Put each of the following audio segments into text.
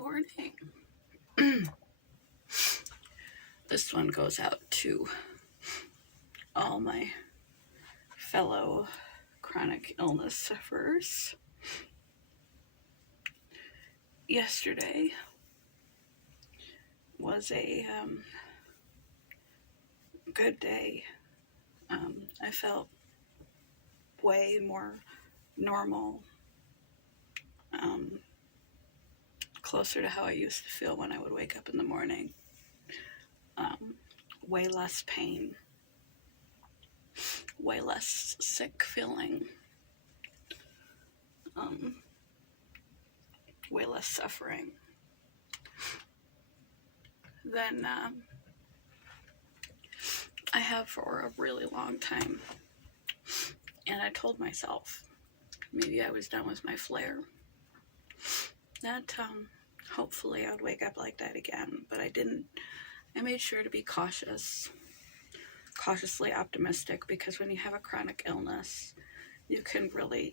morning. This one goes out to all my fellow chronic illness sufferers. Yesterday was a good day. I felt way more normal, closer to how I used to feel when I would wake up in the morning. Way less pain, way less sick feeling, way less suffering. Than I have for a really long time. And I told myself, maybe I was done with my flare, that hopefully I would wake up like that again, but I didn't. I made sure to be cautiously optimistic, because when you have a chronic illness, you can really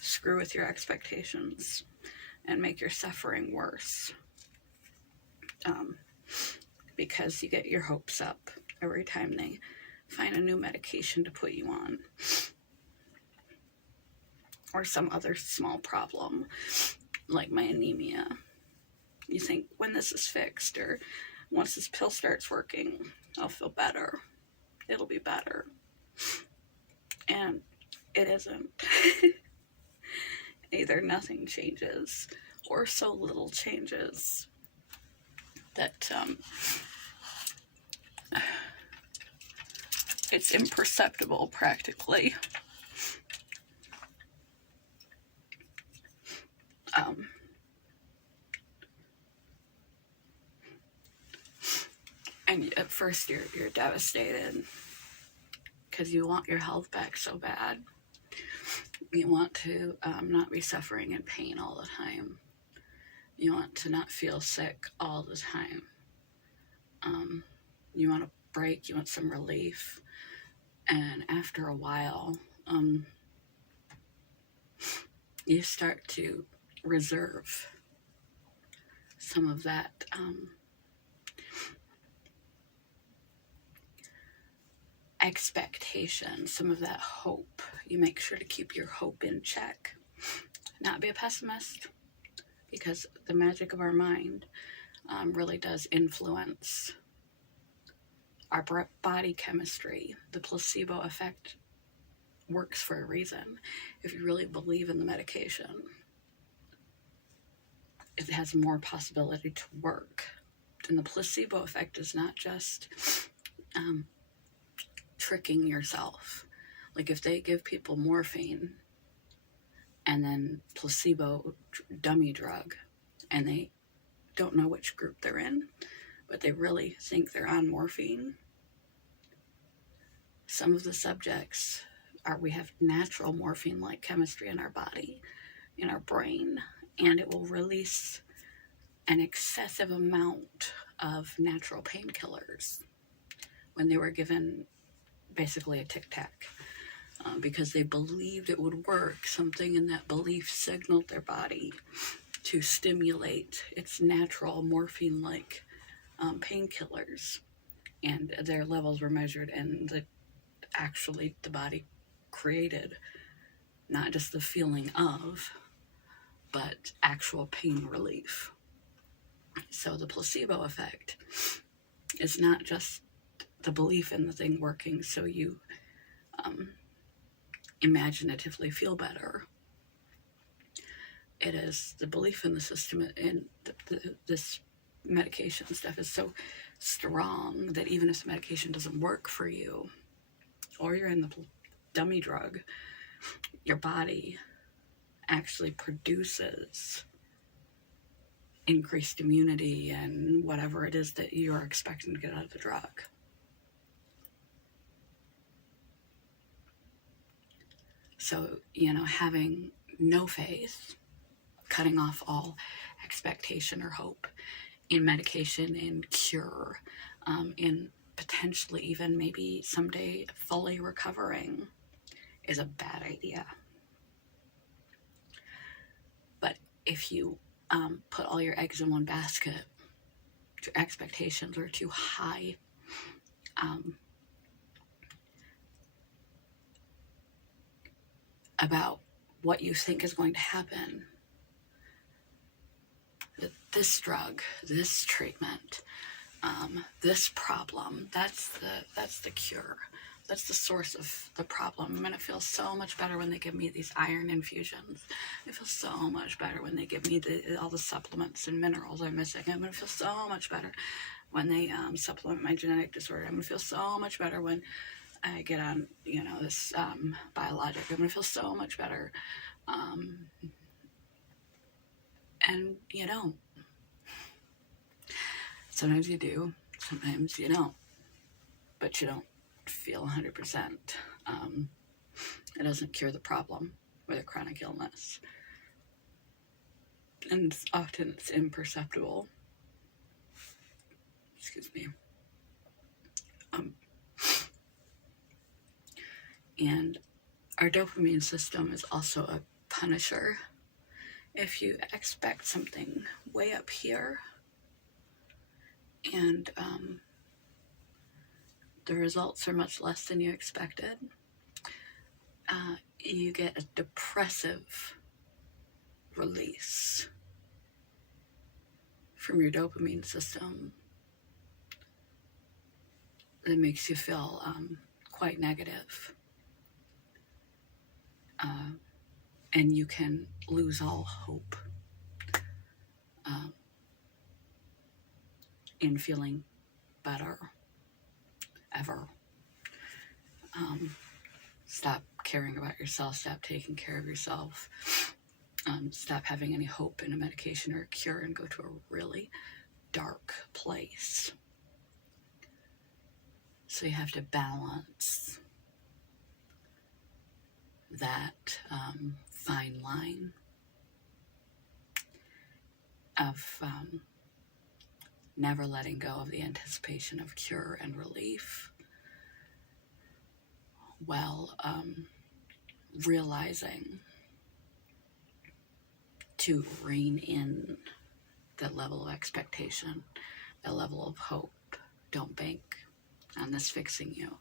screw with your expectations and make your suffering worse, because you get your hopes up every time they find a new medication to put you on, or some other small problem like my anemia. You think, when this is fixed, or once this pill starts working, I'll feel better, it'll be better, and it isn't. Either nothing changes or so little changes that it's imperceptible practically. And at first you're devastated, because you want your health back so bad. You want to not be suffering in pain all the time. You want to not feel sick all the time. You want a break, you want some relief. And after a while, you start to reserve some of that expectation, some of that hope. You make sure to keep your hope in check. Not be a pessimist, because the magic of our mind really does influence our body chemistry. The placebo effect works for a reason. If you really believe in the medication, it has more possibility to work. And the placebo effect is not just tricking yourself. Like if they give people morphine and then placebo dummy drug, and they don't know which group they're in, but they really think they're on morphine. Some of the subjects we have natural morphine-like chemistry in our body, in our brain, and it will release an excessive amount of natural painkillers when they were given basically a tic-tac, because they believed it would work. Something in that belief signaled their body to stimulate its natural morphine-like painkillers, and their levels were measured, and the body created not just the feeling of, but actual pain relief. So the placebo effect is not just the belief in the thing working so you imaginatively feel better. It is the belief in the system, and this medication stuff is so strong that even if the medication doesn't work for you, or you're in the dummy drug, your body actually produces increased immunity and whatever it is that you're expecting to get out of the drug. So, having no faith, cutting off all expectation or hope in medication, in cure, in potentially even maybe someday fully recovering, is a bad idea. But if you put all your eggs in one basket, your expectations are too high. About what you think is going to happen. This drug, this treatment, this problem, that's the cure. That's the source of the problem. I'm going to feel so much better when they give me these iron infusions. I feel so much better when they give me all the supplements and minerals I'm missing. I'm going to feel so much better when they supplement my genetic disorder. I'm going to feel so much better when I get on, this biologic. I'm going to feel so much better. And you don't. Sometimes you do, sometimes you don't. But you don't feel 100%. It doesn't cure the problem with a chronic illness. And often it's imperceptible. Excuse me. And our dopamine system is also a punisher. If you expect something way up here and the results are much less than you expected, you get a depressive release from your dopamine system that makes you feel quite negative. And you can lose all hope in feeling better ever. Stop caring about yourself, stop taking care of yourself, stop having any hope in a medication or a cure, and go to a really dark place. So you have to balance that fine line of never letting go of the anticipation of cure and relief, while realizing to rein in that level of expectation, that level of hope. Don't bank on this fixing you.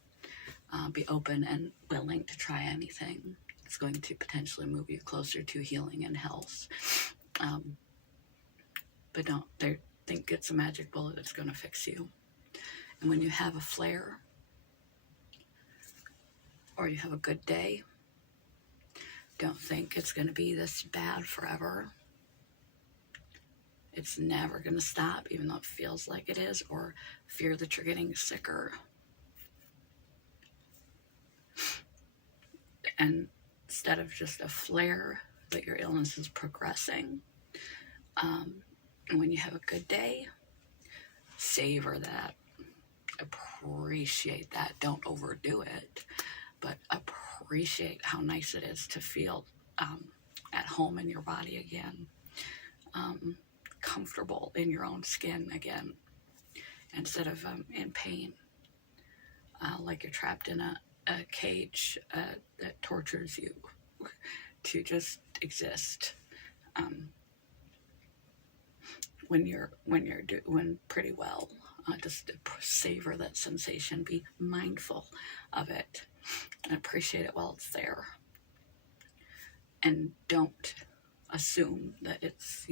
Be open and willing to try anything. It's going to potentially move you closer to healing and health. But don't think it's a magic bullet that's going to fix you. And when you have a flare, or you have a good day, don't think it's going to be this bad forever. It's never going to stop, even though it feels like it is, or fear that you're getting sicker. And instead of just a flare, that your illness is progressing. And when you have a good day, savor that. Appreciate that. Don't overdo it, but appreciate how nice it is to feel at home in your body again, comfortable in your own skin again, instead of in pain, like you're trapped in a cage that tortures you to just exist. When you're doing pretty well, just savor that sensation, be mindful of it, and appreciate it while it's there. And don't assume that it's,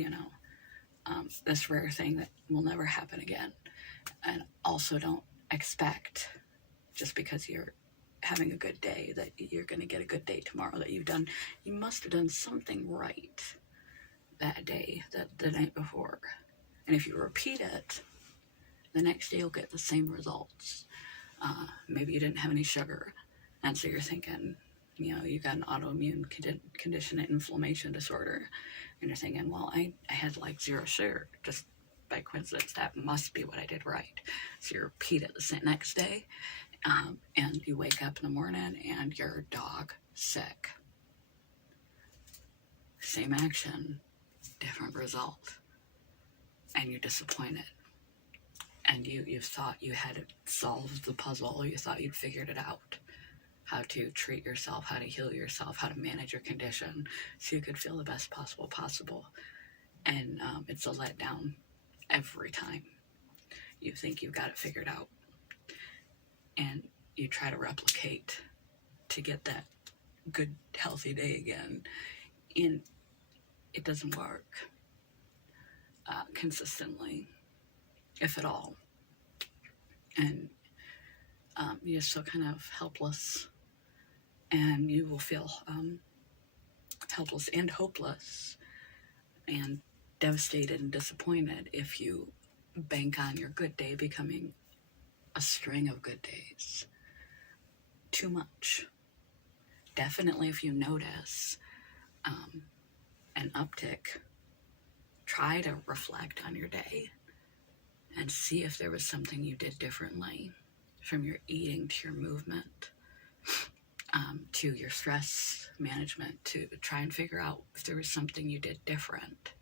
this rare thing that will never happen again. And also don't expect, just because you're having a good day, that you're going to get a good day tomorrow, that you must have done something right that day, the night before. And if you repeat it, the next day you'll get the same results. Maybe you didn't have any sugar, and so you're thinking, you got an autoimmune condition, an inflammation disorder, and you're thinking, well, I had like 0 sugar, just by coincidence. That must be what I did right. So you repeat it the next day, and you wake up in the morning and your dog sick. Same action, different result, and you're disappointed. And you thought you had solved the puzzle, you thought you'd figured it out, how to treat yourself, how to heal yourself, how to manage your condition, so you could feel the best possible. And it's a letdown every time. You think you've got it figured out, and you try to replicate to get that good, healthy day again, and it doesn't work consistently, if at all. And you just feel kind of helpless, and you will feel helpless and hopeless and devastated and disappointed if you bank on your good day becoming a string of good days. Too much. Definitely, if you notice an uptick, try to reflect on your day and see if there was something you did differently, from your eating to your movement, to your stress management, to try and figure out if there was something you did different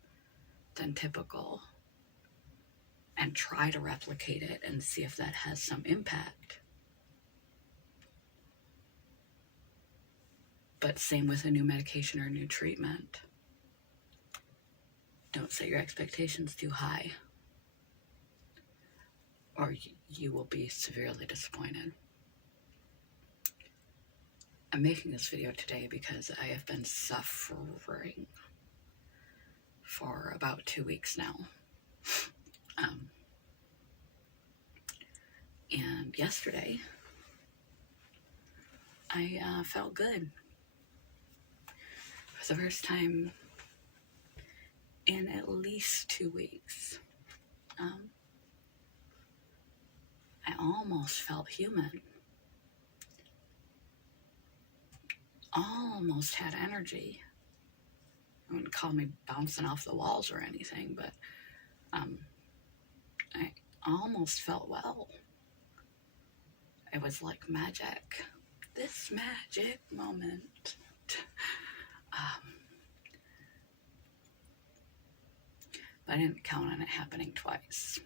than typical, and try to replicate it and see if that has some impact. But same with a new medication or a new treatment. Don't set your expectations too high, or you will be severely disappointed. I'm making this video today because I have been suffering for about 2 weeks now. And yesterday, I felt good. For the first time in at least 2 weeks. I almost felt human. Almost had energy. I wouldn't call me bouncing off the walls or anything, but I almost felt well. It was like magic. This magic moment. But I didn't count on it happening twice.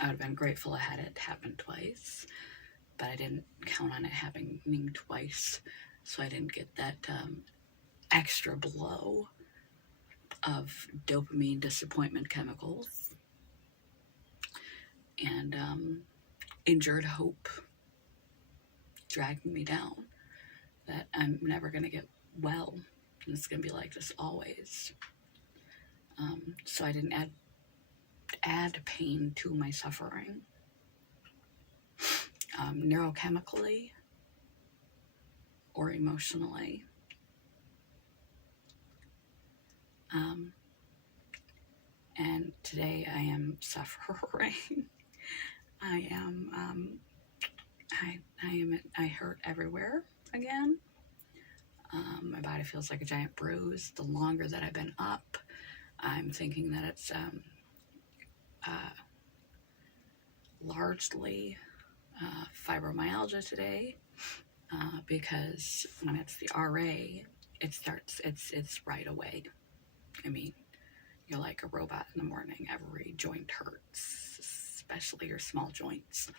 I would have been grateful I had it happen twice, but I didn't count on it happening twice, so I didn't get that extra blow of dopamine disappointment chemicals and injured hope dragging me down, that I'm never going to get well, and it's going to be like this always. So I didn't add pain to my suffering. Neurochemically or emotionally. And today I am suffering. I hurt everywhere again. My body feels like a giant bruise. The longer that I've been up, I'm thinking that it's largely fibromyalgia today, because when it's the RA, it's right away. I mean, you're like a robot in the morning. Every joint hurts, especially your small joints,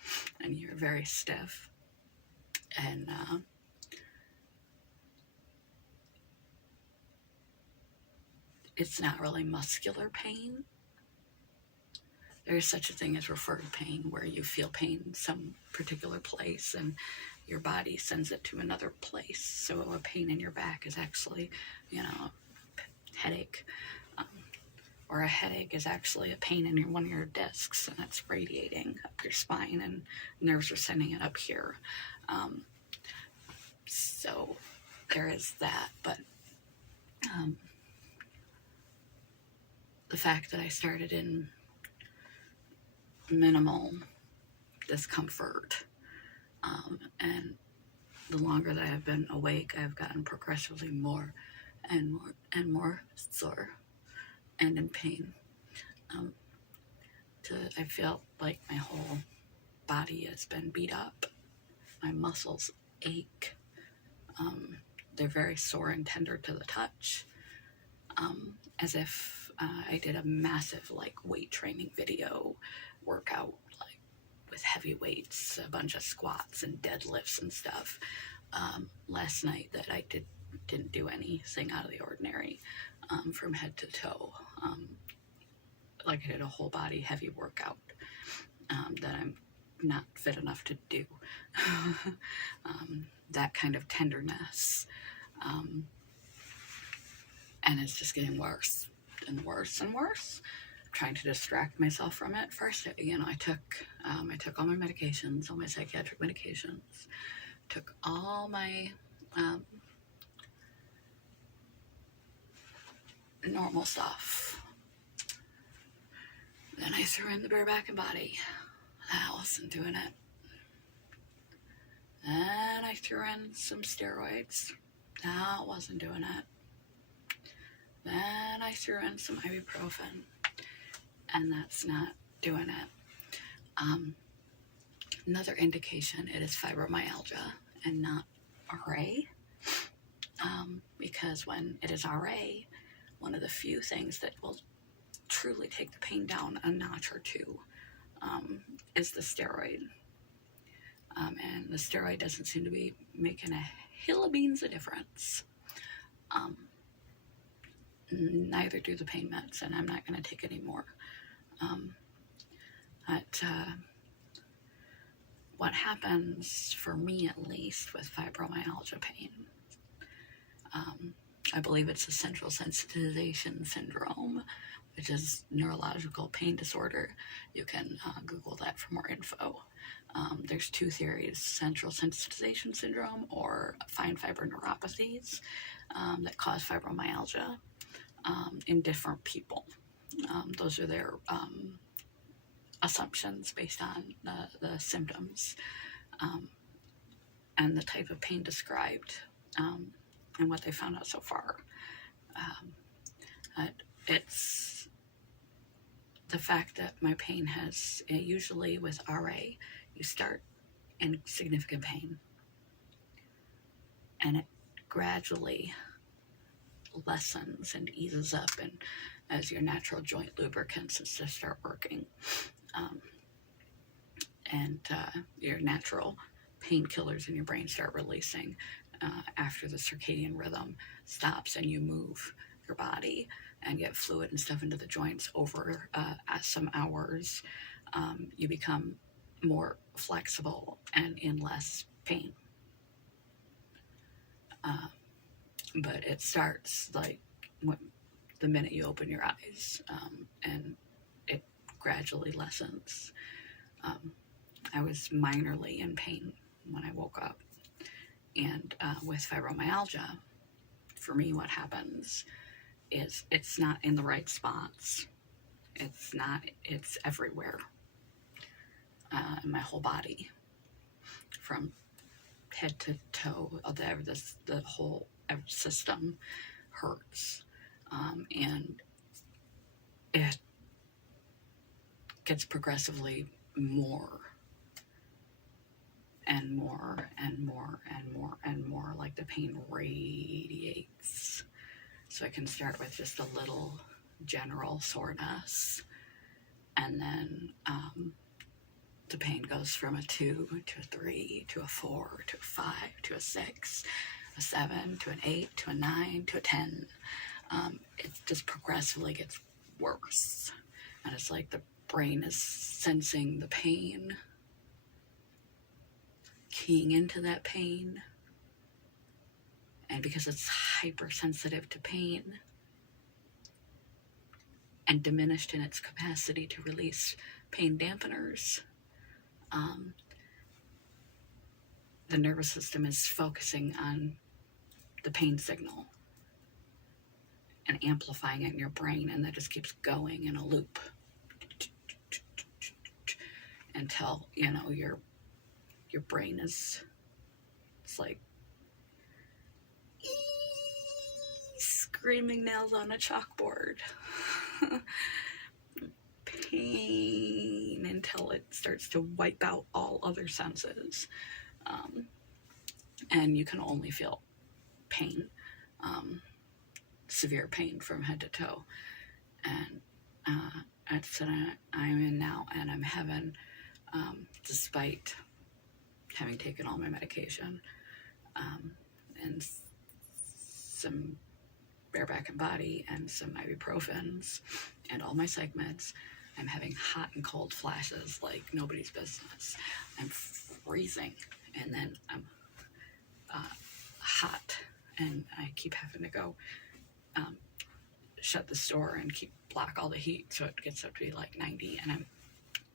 and you're very stiff. And it's not really muscular pain. There's such a thing as referred pain, where you feel pain in some particular place and your body sends it to another place. So a pain in your back is actually, a headache. Or a headache is actually a pain in one of your discs, and it's radiating up your spine, and nerves are sending it up here. So there is that. But the fact that I started in minimal discomfort, and the longer that I've been awake, I've gotten progressively more and more and more sore and in pain. I feel like my whole body has been beat up. My muscles ache. They're very sore and tender to the touch, as if I did a massive weight training video workout, with heavy weights, a bunch of squats and deadlifts and stuff last night, that I did didn't do anything out of the ordinary from head to toe. Like I did a whole body heavy workout that I'm not fit enough to do. That kind of tenderness. And it's just getting worse and worse and worse. I'm trying to distract myself from it. First, I took all my medications, all my psychiatric medications, took all my normal stuff. Then I threw in the bareback and body. That wasn't doing it. Then I threw in some steroids. That wasn't doing it. Then I threw in some ibuprofen, and that's not doing it. Another indication, it is fibromyalgia and not RA, because when it is RA, one of the few things that will truly take the pain down a notch or two is the steroid. And the steroid doesn't seem to be making a hill of beans of difference. Neither do the pain meds, and I'm not going to take any more. What happens, for me at least, with fibromyalgia pain, I believe it's a central sensitization syndrome, which is neurological pain disorder. You can Google that for more info. There's two theories: central sensitization syndrome or fine fiber neuropathies that cause fibromyalgia in different people. Those are their assumptions based on the symptoms and the type of pain described and what they found out so far. It's the fact that my pain has, usually with RA, you start in significant pain and it gradually lessens and eases up, and as your natural joint lubricants just start working, and your natural painkillers in your brain start releasing after the circadian rhythm stops and you move your body and get fluid and stuff into the joints over some hours, you become more flexible and in less pain. But it starts like the minute you open your eyes, and it gradually lessens. I was minorly in pain when I woke up. And with fibromyalgia, for me, what happens is it's not in the right spots. It's everywhere in my whole body, from head to toe. The whole system hurts, and it gets progressively more and more and more and more and more, like the pain radiates. So I can start with just a little general soreness, and then the pain goes from a 2 to a 3 to a 4 to a 5 to a 6, a 7 to an 8 to a 9 to a 10. It just progressively gets worse, and it's like the brain is sensing the pain, keying into that pain, and because it's hypersensitive to pain and diminished in its capacity to release pain dampeners, the nervous system is focusing on the pain signal and amplifying it in your brain, and that just keeps going in a loop until your brain is, it's like screaming nails on a chalkboard. Pain until it starts to wipe out all other senses, and you can only feel pain, severe pain from head to toe. And that's what I'm in now, and I'm having, despite having taken all my medication, and some bareback and body and some ibuprofens and all my psych meds. I'm having hot and cold flashes like nobody's business. I'm freezing, and then I'm hot, and I keep having to go shut the store and block all the heat so it gets up to be like 90, and I'm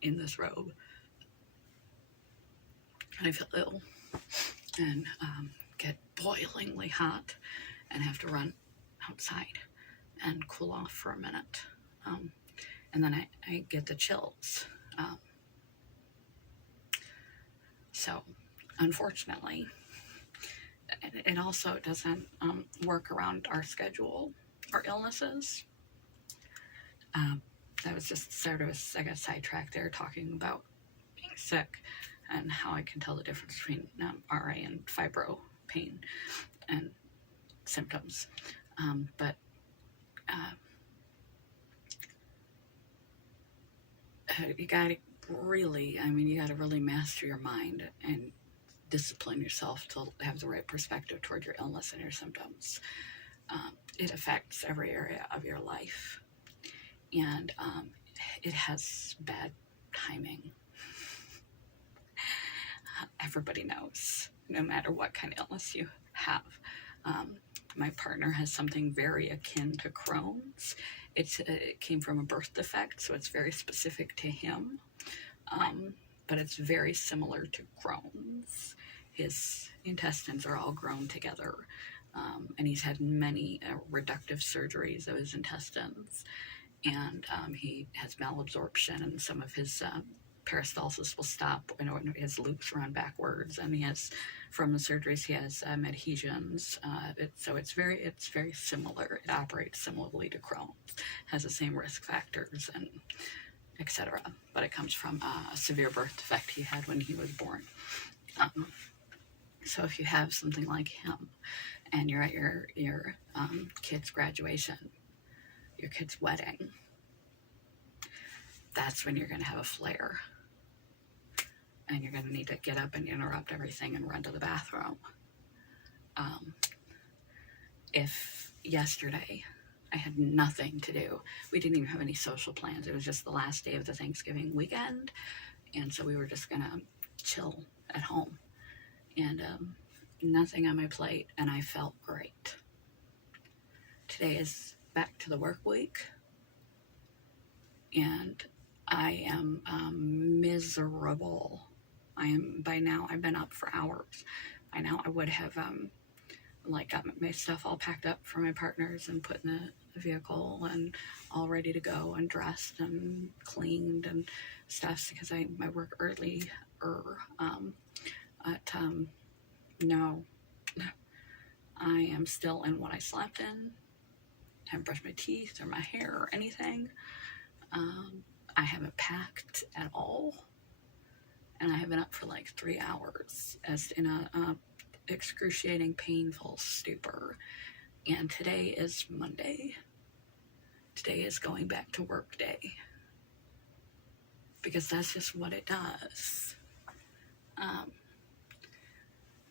in this robe. I feel ill and get boilingly hot and have to run outside and cool off for a minute. And then I get the chills. So, unfortunately, it also doesn't work around our schedule, our illnesses. That was just sort of I got sidetracked there talking about being sick and how I can tell the difference between RA and fibro pain and symptoms. But you gotta really master your mind and discipline yourself to have the right perspective toward your illness and your symptoms. It affects every area of your life, and it has bad timing. Everybody knows, no matter what kind of illness you have. My partner has something very akin to Crohn's. It came from a birth defect, so it's very specific to him. But it's very similar to Crohn's. His intestines are all grown together, and he's had many reductive surgeries of his intestines, and he has malabsorption, and some of his peristalsis will stop. His loops run backwards, and he has, from the surgeries, he has adhesions. So it's very similar. It operates similarly to Crohn's, has the same risk factors and etc. But it comes from a severe birth defect he had when he was born. So if you have something like him, and you're at your kid's graduation, your kid's wedding, that's when you're going to have a flare. And you're going to need to get up and interrupt everything and run to the bathroom. If yesterday I had nothing to do, we didn't even have any social plans. It was just the last day of the Thanksgiving weekend. And so we were just going to chill at home. And nothing on my plate, and I felt great. Today is back to the work week. And I am miserable. By now, I've been up for hours. By now, I would have got my stuff all packed up for my partners and put in the vehicle and all ready to go and dressed and cleaned and stuff, because I work early. No, I am still in what I slept in. I haven't brushed my teeth or my hair or anything. I haven't packed at all, and I have been up for like 3 hours as in a excruciating, painful stupor. And today is Monday. Today is going back to work day, because that's just what it does.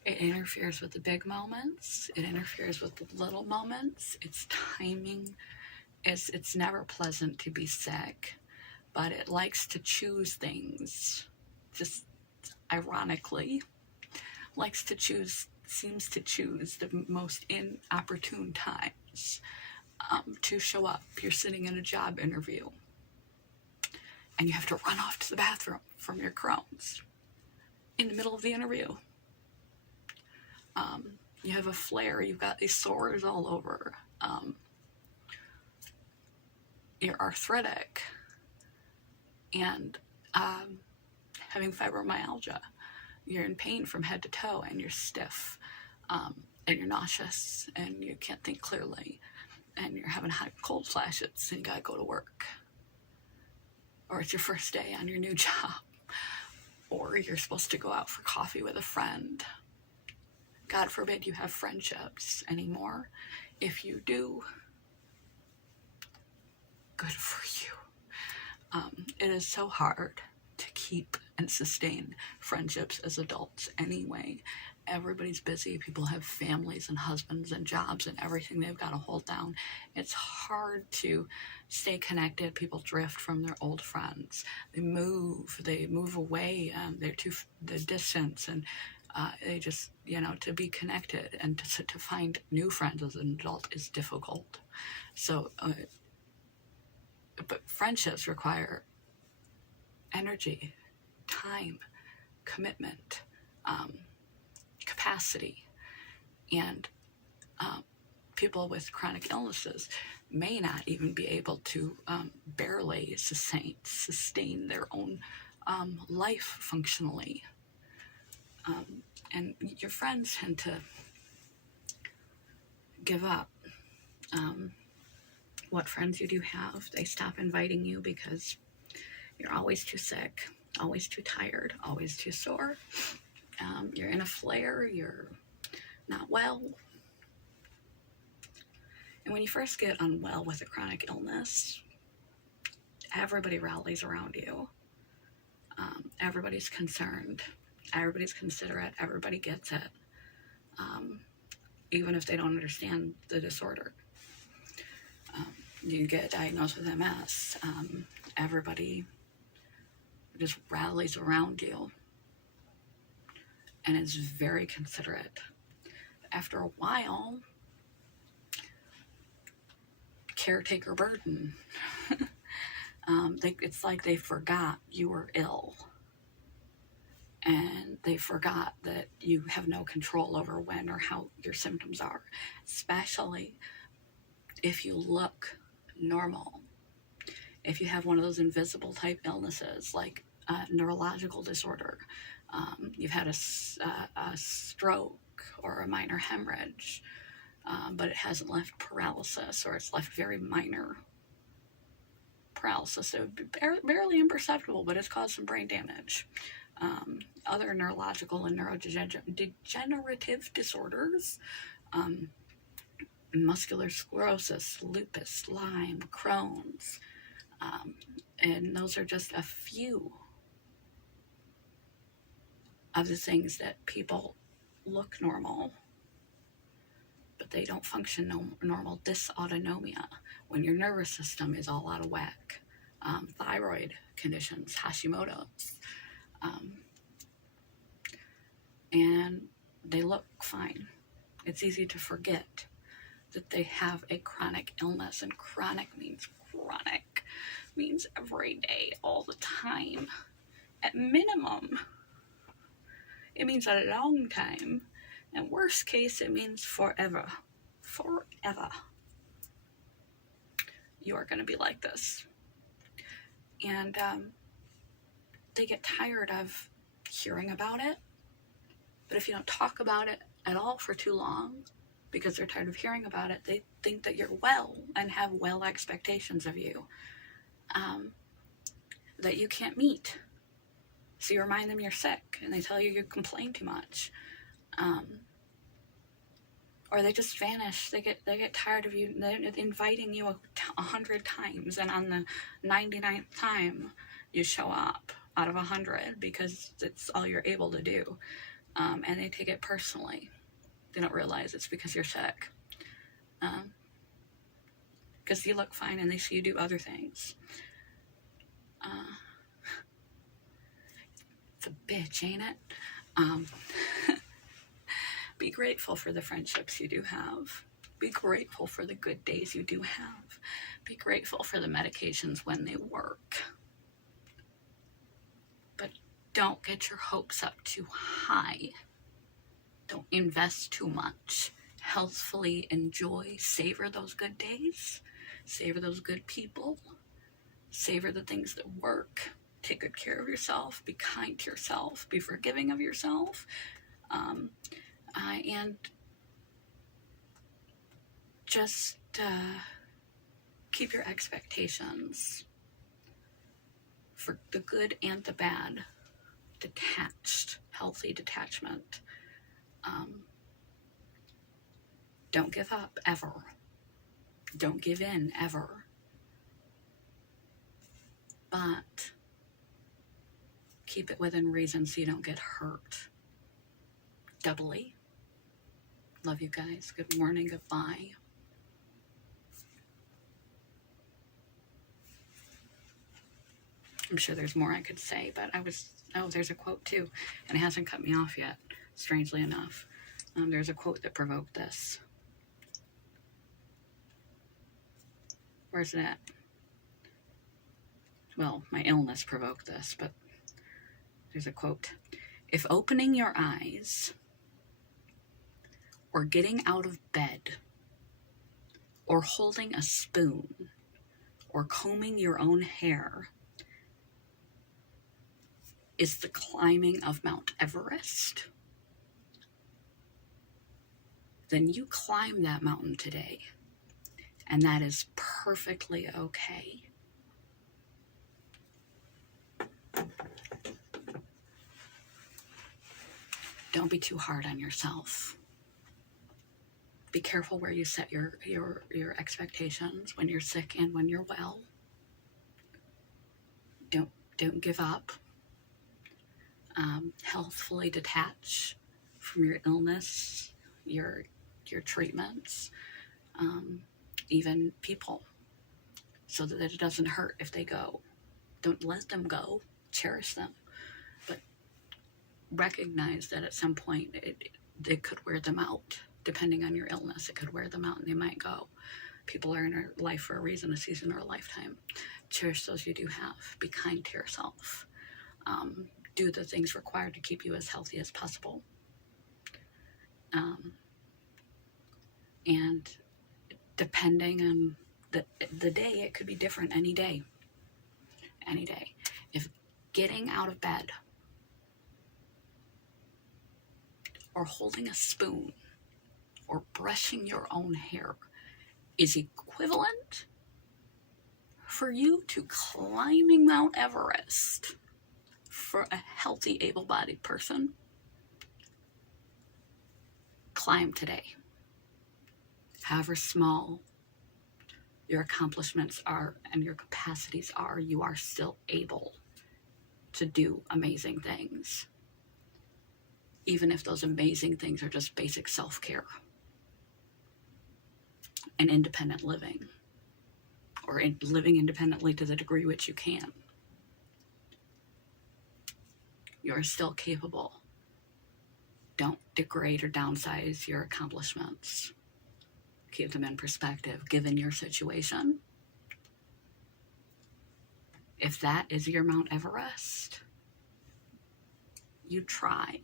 It interferes with the big moments. It interferes with the little moments. It's timing. It's never pleasant to be sick, but it likes to choose things, just ironically, seems to choose the most inopportune times to show up. You're sitting in a job interview, and you have to run off to the bathroom from your Crohn's in the middle of the interview. You have a flare, you've got these sores all over, you're arthritic, and having fibromyalgia. You're in pain from head to toe, and you're stiff, and you're nauseous, and you can't think clearly, and you're having hot cold flashes, and you gotta go to work. Or it's your first day on your new job, or you're supposed to go out for coffee with a friend. God forbid you have friendships anymore. If you do, good for you. It is so hard to keep and sustain friendships as adults anyway. everybody's busy. People have families and husbands and jobs and everything they've got to hold down. It's hard to stay connected. People drift from their old friends. They move away, the distance, and they just, to be connected and to find new friends as an adult is difficult. So, but friendships require energy, time, commitment, capacity, and people with chronic illnesses may not even be able to barely sustain their own life functionally. And your friends tend to give up. What friends you do have, they stop inviting you because you're always too sick, always too tired, always too sore. You're in a flare, you're not well. And when you first get unwell with a chronic illness, everybody rallies around you. Everybody's concerned. Everybody's considerate. Everybody gets it. Even if they don't understand the disorder. You get diagnosed with MS. Everybody just rallies around you. And is very considerate. After a while, caretaker burden. It's like they forgot you were ill. And they forgot that you have no control over when or how your symptoms are. Especially if you look normal. If you have one of those invisible type illnesses like neurological disorder, you've had a stroke or a minor hemorrhage, but it hasn't left paralysis, or it's left very minor paralysis. It would be barely imperceptible, but it's caused some brain damage. Other neurological and neurodegenerative disorders, muscular sclerosis, lupus, Lyme, Crohn's, and those are just a few of the things that people look normal, but they don't function normal. Dysautonomia, when your nervous system is all out of whack. Thyroid conditions, Hashimoto's, and they look fine. It's easy to forget that they have a chronic illness, and chronic means every day, all the time. At minimum, it means a long time, and worst case, it means forever. Forever. You are going to be like this. And they get tired of hearing about it, but if you don't talk about it at all for too long, because they're tired of hearing about it, they think that you're well and have well expectations of you that you can't meet. So you remind them you're sick, and they tell you complain too much. Or they just vanish. They get tired of you. They're inviting you 100 times, and on the 99th time, you show up out of 100 because it's all you're able to do. And they take it personally. They don't realize it's because you're sick. Because you look fine, and they see you do other things. It's a bitch, ain't it? Be grateful for the friendships you do have. Be grateful for the good days you do have. Be grateful for the medications when they work. But don't get your hopes up too high. Don't invest too much. Healthfully enjoy, savor those good days. Savor those good people. Savor the things that work. Take good care of yourself. Be kind to yourself. Be forgiving of yourself. And just keep your expectations for the good and the bad detached, healthy detachment. Don't give up ever. Don't give in ever. But keep it within reason so you don't get hurt. doubly. Love you guys. Good morning. Goodbye. I'm sure there's more I could say, but there's a quote too, and it hasn't cut me off yet, strangely enough. There's a quote that provoked this. Where's it at? Well, my illness provoked this, but there's a quote. If opening your eyes, or getting out of bed, or holding a spoon, or combing your own hair is the climbing of Mount Everest, then you climb that mountain today, and that is perfectly okay. Don't be too hard on yourself. Be careful where you set your expectations when you're sick and when you're well. Don't give up. Healthfully detach from your illness, your treatments, even people, so that it doesn't hurt if they go. Don't let them go. Cherish them, but recognize that at some point it could wear them out. Depending on your illness, it could wear them out and they might go. People are in our life for a reason, a season, or a lifetime. Cherish those you do have. Be kind to yourself. Do the things required to keep you as healthy as possible. And depending on the day, it could be different any day. Any day. If getting out of bed or holding a spoon or brushing your own hair is equivalent for you to climbing Mount Everest for a healthy, able-bodied person, climb today. However small your accomplishments are and your capacities are, you are still able to do amazing things. Even if those amazing things are just basic self-care and independent living, or living independently to the degree which you can. You're still capable. Don't degrade or downsize your accomplishments. Keep them in perspective, given your situation. If that is your Mount Everest, you try.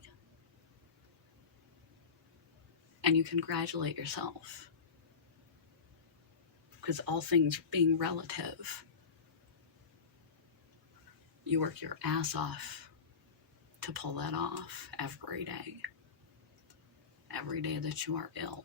And you congratulate yourself. Because all things being relative, you work your ass off to pull that off every day. Every day that you are ill.